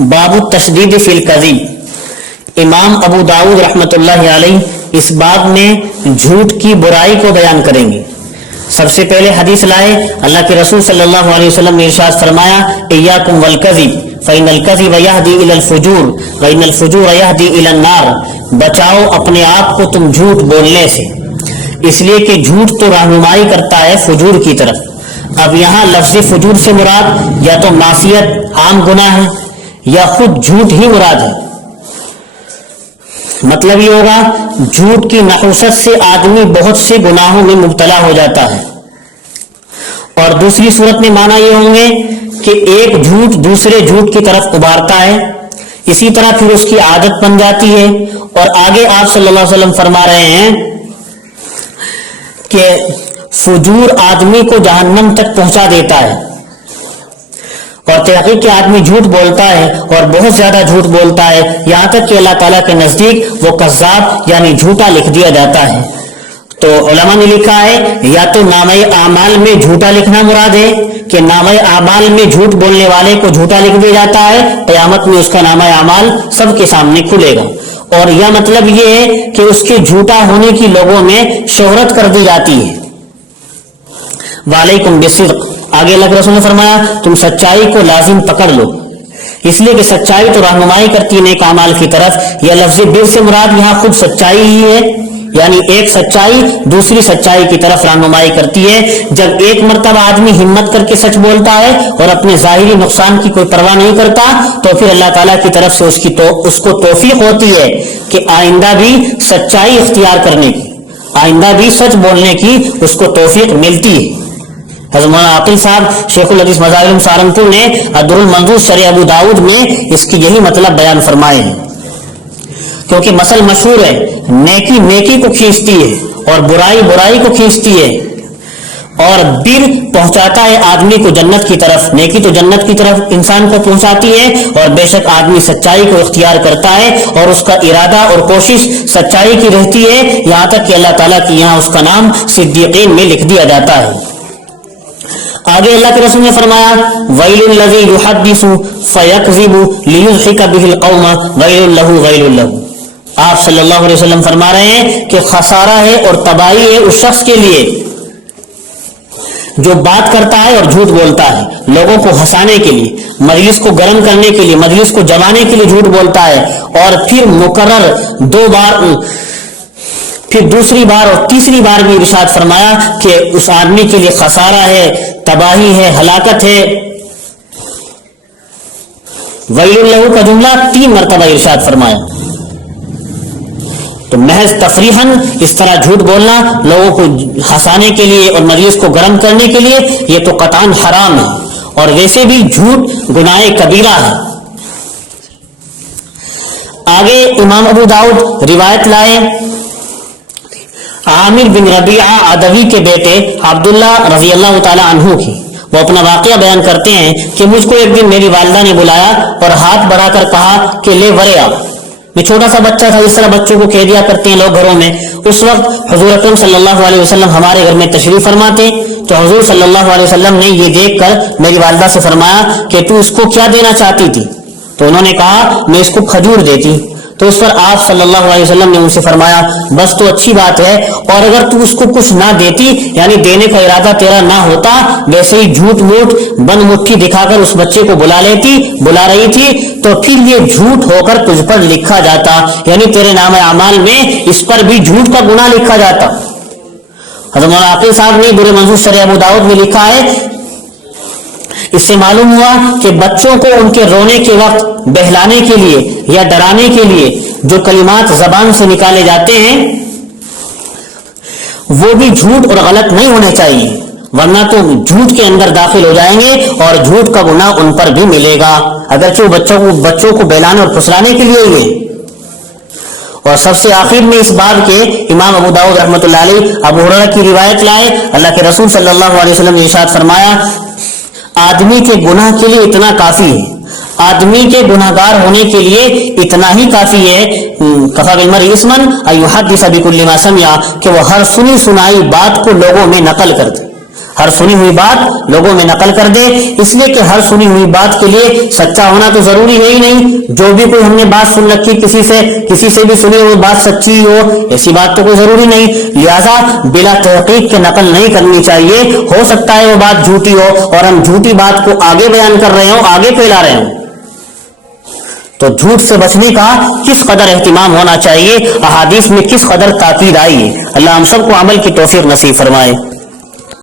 باب التشدید فی الکذب۔ امام ابو داؤد رحمۃ اللہ علیہ اس باب میں جھوٹ کی برائی کو بیان کریں گے۔ سب سے پہلے حدیث لائے، اللہ کے رسول صلی اللہ علیہ وسلم نے ارشاد فرمایا ایاکم والکذب فإن الکذب یہدی الی الفجور وإن الفجور یہدی الی النار۔ بچاؤ اپنے آپ کو تم جھوٹ بولنے سے، اس لیے کہ جھوٹ تو رہنمائی کرتا ہے فجور کی طرف۔ اب یہاں لفظ فجور سے مراد یا تو معصیت عام گناہ ہے یا خود جھوٹ ہی مراد ہے۔ مطلب یہ ہوگا جھوٹ کی نحوست سے آدمی بہت سے گناہوں میں مبتلا ہو جاتا ہے، اور دوسری صورت میں معنی یہ ہوں گے کہ ایک جھوٹ دوسرے جھوٹ کی طرف ابھارتا ہے، اسی طرح پھر اس کی عادت بن جاتی ہے۔ اور آگے آپ صلی اللہ علیہ وسلم فرما رہے ہیں کہ فجور آدمی کو جہنم تک پہنچا دیتا ہے، اور تحقیق کے آدمی جھوٹ بولتا ہے اور بہت زیادہ جھوٹ بولتا ہے، یہاں تک کہ اللہ تعالیٰ کے نزدیک وہ کذاب یعنی جھوٹا لکھ دیا جاتا ہے۔ تو علماء نے لکھا ہے یا تو نامہ اعمال میں جھوٹا لکھنا مراد ہے کہ نامہ اعمال میں جھوٹ بولنے والے کو جھوٹا لکھ دیا جاتا ہے، قیامت میں اس کا نامہ اعمال سب کے سامنے کھلے گا، اور یا مطلب یہ ہے کہ اس کے جھوٹا ہونے کی لوگوں میں شہرت کر دی جاتی ہے۔ وعلیکم بالصدق، آگے اللہ کے رسول نے فرمایا تم سچائی کو لازم پکڑ لو، اس لیے کہ سچائی تو رہنمائی کرتی ہے نیک اعمال کی طرف۔ یہ لفظ بر سے مراد یہاں خود سچائی ہی ہے، یعنی ایک سچائی دوسری سچائی کی طرف رہنمائی کرتی ہے۔ جب ایک مرتبہ آدمی ہمت کر کے سچ بولتا ہے اور اپنے ظاہری نقصان کی کوئی پرواہ نہیں کرتا، تو پھر اللہ تعالیٰ کی طرف سے اس کو توفیق ہوتی ہے کہ آئندہ بھی سچائی اختیار کرنے کی، آئندہ بھی سچ بولنے کی اس کو توفیق ملتی ہے۔ حضرت مولانا عاقل صاحب شیخ الحدیث مظاہر سہارنپور نے الدر المنظور شرح ابو داؤد میں اس کی یہی مطلب بیان فرمائے ہیں، کیونکہ مثل مشہور ہے، نیکی نیکی کو کھینچتی ہے اور برائی برائی کو کھینچتی ہے، اور بر پہنچاتا ہے آدمی کو جنت کی طرف، نیکی تو جنت کی طرف انسان کو پہنچاتی ہے، اور بے شک آدمی سچائی کو اختیار کرتا ہے اور اس کا ارادہ اور کوشش سچائی کی رہتی ہے، یہاں تک کہ اللہ تعالیٰ کی یہاں اس کا نام صدیقین میں لکھ دیا جاتا ہے۔ آگے اللہ کے رسول نے فرمایا ویل الذی یحدث فیکذب لیضحک بہ القوم ویل لہ ویل لہ۔ آپ صلی اللہ علیہ وسلم فرما رہے ہیں کہ خسارہ ہے اور تباہی ہے اس شخص کے لیے جو بات کرتا ہے اور جھوٹ بولتا ہے، لوگوں کو ہنسانے کے لیے، مجلس کو گرم کرنے کے لیے، مجلس کو جمانے کے لیے جھوٹ بولتا ہے، اور پھر مکرر دو بار، پھر دوسری بار اور تیسری بار بھی ارشاد فرمایا کہ اس آدمی کے لیے خسارہ ہے، تباہی ہے، ہلاکت ہے۔ ویل اللہ کا جملہ 3 مرتبہ ارشاد فرمایا۔ تو محض تفریحاً اس طرح جھوٹ بولنا لوگوں کو ہنسانے کے لیے اور مجلس کو گرم کرنے کے لیے، یہ تو قطعاً حرام ہے، اور ویسے بھی جھوٹ گناہ کبیرہ ہے۔ آگے امام ابو داؤد روایت لائے عامر بن ربیعہ عدوی کے بیٹے عبداللہ رضی اللہ تعالی عنہ کی۔ وہ اپنا واقعہ بیان کرتے ہیں کہ مجھ کو ایک دن میری والدہ نے بلایا اور ہاتھ بڑھا کر کہا کہ لے ورے آ۔ میں چھوٹا سا بچہ تھا، اس طرح بچوں کو کہہ دیا کرتے ہیں لوگ گھروں میں۔ اس وقت حضور اکرم صلی اللہ علیہ وسلم ہمارے گھر میں تشریف فرماتے، تو حضور صلی اللہ علیہ وسلم نے یہ دیکھ کر میری والدہ سے فرمایا کہ تو اس کو کیا دینا چاہتی تھی؟ تو انہوں نے کہا میں اس کو کھجور دیتی۔ تو اس پر آپ صلی اللہ علیہ وسلم نے ان سے فرمایا بس تو اچھی بات ہے، اور اگر تو اس کو کچھ نہ دیتی، یعنی دینے کا ارادہ تیرا نہ ہوتا، ویسے ہی جھوٹ موٹ بند مٹھی دکھا کر اس بچے کو بلا رہی تھی، تو پھر یہ جھوٹ ہو کر تجھ پر لکھا جاتا، یعنی تیرے نام اعمال میں اس پر بھی جھوٹ کا گناہ لکھا جاتا۔ حضرت مولانا عاقل صاحب نے در منظور شرح ابو داؤد میں لکھا ہے اس سے معلوم ہوا کہ بچوں کو ان کے رونے کے وقت بہلانے کے لیے یا ڈرانے کے لیے جو کلمات زبان سے نکالے جاتے ہیں وہ بھی جھوٹ اور غلط نہیں ہونے چاہیے، ورنہ تو جھوٹ کے اندر داخل ہو جائیں گے اور جھوٹ کا گناہ ان پر بھی ملے گا، اگرچہ بچوں کو بہلانے اور پھسلانے کے لیے ہوئے۔ اور سب سے آخر میں اس باب کے امام ابو داؤد رحمۃ اللہ علیہ ابو ہریرہ کی روایت لائے، اللہ کے رسول صلی اللہ علیہ وسلم نے ارشاد فرمایا آدمی کے گناہ کے لیے اتنا کافی ہے، آدمی کے گناہگار ہونے کے لیے اتنا ہی کافی ہے، کفا بالمرء اثما ان یحدث بکل ما سمع، کہ وہ ہر سنی سنائی بات کو لوگوں میں نقل کر دے، ہر سنی ہوئی بات لوگوں میں نقل کر دے، اس لیے کہ ہر سنی ہوئی بات کے لیے سچا ہونا تو ضروری ہے ہی نہیں. جو بھی کوئی ہم نے بات سن رکھی کسی سے بھی سنی ہوئی بات سچی ہو، ایسی بات تو کوئی ضروری نہیں. لہذا بلا تحقیق کے نقل نہیں کرنی چاہیے. ہو سکتا ہے وہ بات جھوٹی ہو اور ہم جھوٹی بات کو آگے بیان کر رہے ہوں، آگے پھیلا رہے ہوں. تو جھوٹ سے بچنے کا کس قدر اہتمام ہونا چاہیے، احادیث میں کس قدر تاکید آئی ہے. اللہ ہم سب کو عمل کی توفیق نصیب فرمائے.